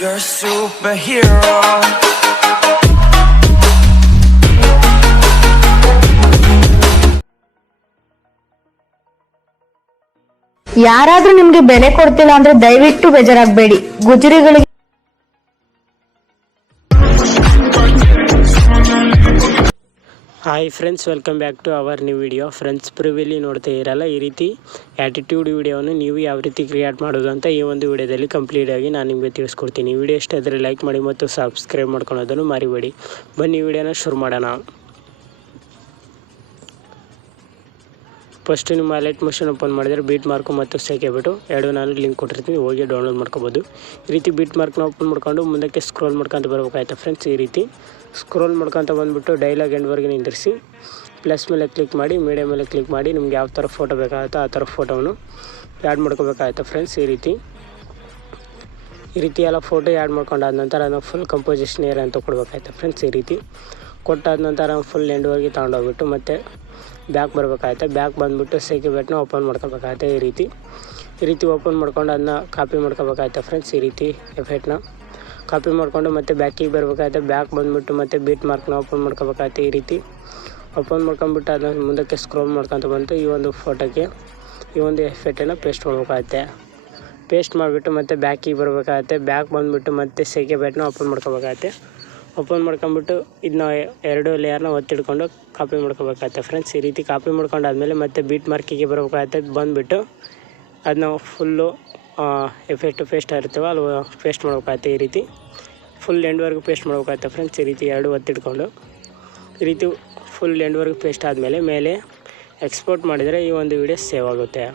You're a superhero. ಯಾರಾದ್ರೂ ನಿಮ್ಗೆ ಬೆಲೆ ಕೊಡ್ತಿಲ್ಲ ಅಂದ್ರೆ ದಯವಿಟ್ಟು ಬೇಜಾರಾಗಬೇಡಿ. ಗುಜರಿಗಳಿಗೆ hi friends, welcome back to our new video. Friends, ಪ್ರಿವಿಲಿ ನೋಡ್ತಾ ಇರಲ್ಲ ಈ ರೀತಿ ಆ್ಯಟಿಟ್ಯೂಡ್ ವಿಡಿಯೋವನ್ನು ನೀವು ಯಾವ ರೀತಿ ಕ್ರಿಯೇಟ್ ಮಾಡೋದು ಅಂತ ಈ ಒಂದು ವಿಡಿಯೋದಲ್ಲಿ ಕಂಪ್ಲೀಟಾಗಿ ನಾನು ನಿಮಗೆ ತಿಳಿಸ್ಕೊಡ್ತೀನಿ. ಈ ವಿಡಿಯೋ ಇಷ್ಟ ಆದರೆ ಲೈಕ್ ಮಾಡಿ ಮತ್ತು ಸಬ್ಸ್ಕ್ರೈಬ್ ಮಾಡ್ಕೊಳ್ಳೋದನ್ನು ಮರಿಬೇಡಿ. ಬನ್ನಿ ವಿಡಿಯೋನ ಶುರು ಮಾಡೋಣ. ಫಸ್ಟ್ ನಿಮ್ಮ ಅಲೈಟ್ ಮೋಷನ್ ಓಪನ್ ಮಾಡಿದರೆ ಬೀಟ್ ಮಾರ್ಕು ಮತ್ತು ಸೆಕೆ ಬಿಟ್ಟು ಎರಡು ನಾನು ಲಿಂಕ್ ಕೊಟ್ಟಿರ್ತೀನಿ, ಹೋಗಿ ಡೌನ್ಲೋಡ್ ಮಾಡ್ಕೋಬೋದು. ಈ ರೀತಿ ಬೀಟ್ ಮಾರ್ಕ್ನ ಓಪನ್ ಮಾಡ್ಕೊಂಡು ಮುಂದಕ್ಕೆ ಸ್ಕ್ರೋಲ್ ಮಾಡ್ಕೊತ ಬರ್ಬೇಕಾಯ್ತು ಫ್ರೆಂಡ್ಸ್. ಈ ರೀತಿ ಸ್ಕ್ರೋಲ್ ಮಾಡ್ಕೊತ ಬಂದುಬಿಟ್ಟು ಡೈಲಾಗ್ ಎಂಡ್ವರೆಗೆ ನಿಂದಿರಿಸಿ ಪ್ಲಸ್ ಮೇಲೆ ಕ್ಲಿಕ್ ಮಾಡಿ, ಮೀಡಿಯಾ ಮೇಲೆ ಕ್ಲಿಕ್ ಮಾಡಿ, ನಿಮ್ಗೆ ಯಾವ ಥರ ಫೋಟೋ ಬೇಕಾಗುತ್ತೋ ಆ ಥರ ಫೋಟೋವನ್ನು ಆ್ಯಡ್ ಮಾಡ್ಕೋಬೇಕಾಗುತ್ತೆ ಫ್ರೆಂಡ್ಸ್. ಈ ರೀತಿ ಎಲ್ಲ ಫೋಟೋ ಆ್ಯಡ್ ಮಾಡ್ಕೊಂಡಾದ ನಂತರ ನಾವು ಫುಲ್ ಕಂಪೋಸಿಷನ್ ಏರ್ ಅಂತ ಕೊಡಬೇಕಾಯ್ತು ಫ್ರೆಂಡ್ಸ್. ಈ ರೀತಿ ಕೊಟ್ಟಾದ ನಂತರ ಫುಲ್ ಎಂಡ್ವರೆಗೆ ತೊಗೊಂಡೋಗ್ಬಿಟ್ಟು ಮತ್ತೆ ಬ್ಯಾಕ್ ಬರಬೇಕಾಗುತ್ತೆ. ಬ್ಯಾಕ್ ಬಂದುಬಿಟ್ಟು ಸೆಕೆ ಬೆಟ್ನ ಓಪನ್ ಮಾಡ್ಕೋಬೇಕಾಗುತ್ತೆ. ಈ ರೀತಿ ಓಪನ್ ಮಾಡ್ಕೊಂಡು ಅದನ್ನ ಕಾಪಿ ಮಾಡ್ಕೋಬೇಕಾಗುತ್ತೆ ಫ್ರೆಂಡ್ಸ್. ಈ ರೀತಿ ಎಫೆಕ್ಟ್ನ ಕಾಪಿ ಮಾಡಿಕೊಂಡು ಮತ್ತೆ ಬ್ಯಾಕಿಗೆ ಬರಬೇಕಾಗುತ್ತೆ. ಬ್ಯಾಕ್ ಬಂದುಬಿಟ್ಟು ಮತ್ತೆ ಬೀಟ್ ಮಾರ್ಕ್ನ ಓಪನ್ ಮಾಡ್ಕೋಬೇಕಾಗುತ್ತೆ. ಈ ರೀತಿ ಓಪನ್ ಮಾಡ್ಕೊಂಡ್ಬಿಟ್ಟು ಅದನ್ನ ಮುಂದಕ್ಕೆ ಸ್ಕ್ರೋಲ್ ಮಾಡ್ಕೊತ ಬಂತು ಈ ಒಂದು ಫೋಟೋಕ್ಕೆ ಈ ಒಂದು ಎಫೆಕ್ಟನ್ನು ಪೇಸ್ಟ್ ಮಾಡಬೇಕಾಗುತ್ತೆ. ಪೇಸ್ಟ್ ಮಾಡಿಬಿಟ್ಟು ಮತ್ತೆ ಬ್ಯಾಕಿಗೆ ಬರಬೇಕಾಗುತ್ತೆ. ಬ್ಯಾಕ್ ಬಂದುಬಿಟ್ಟು ಮತ್ತೆ ಸೆಕೆ ಬೆಟ್ನ ಓಪನ್ ಮಾಡ್ಕೋಬೇಕಾಗುತ್ತೆ. ಓಪನ್ ಮಾಡ್ಕೊಂಬಿಟ್ಟು ಇದನ್ನ ಎರಡು ಲೇಯರ್ನ ಒತ್ತಿಡ್ಕೊಂಡು ಕಾಪಿ ಮಾಡ್ಕೋಬೇಕಾಗುತ್ತೆ ಫ್ರೆಂಡ್ಸ್. ಈ ರೀತಿ ಕಾಪಿ ಮಾಡ್ಕೊಂಡಾದ್ಮೇಲೆ ಮತ್ತೆ ಬೀಟ್ ಮಾರ್ಕಿಗೆ ಬರಬೇಕಾಗುತ್ತೆ. ಬಂದುಬಿಟ್ಟು ಅದನ್ನ ಫುಲ್ಲು ಎಫೆಕ್ಟು ಪೇಸ್ಟ್ ಇರ್ತವೆ ಅಲ್ಲಿ ಪೇಸ್ಟ್ ಮಾಡ್ಬೇಕಾಗುತ್ತೆ. ಈ ರೀತಿ ಫುಲ್ ಎಂಡ್ವರೆಗೂ ಪೇಸ್ಟ್ ಮಾಡ್ಬೇಕಾಗುತ್ತೆ ಫ್ರೆಂಡ್ಸ್. ಈ ರೀತಿ ಎರಡು ಒತ್ತಿಡ್ಕೊಂಡು ಈ ರೀತಿ ಫುಲ್ ಎಂಡ್ವರೆಗೂ ಪೇಸ್ಟ್ ಆದಮೇಲೆ ಮೇಲೆ ಎಕ್ಸ್ಪೋರ್ಟ್ ಮಾಡಿದರೆ ಈ ಒಂದು ವಿಡಿಯೋ ಸೇವ್ ಆಗುತ್ತೆ.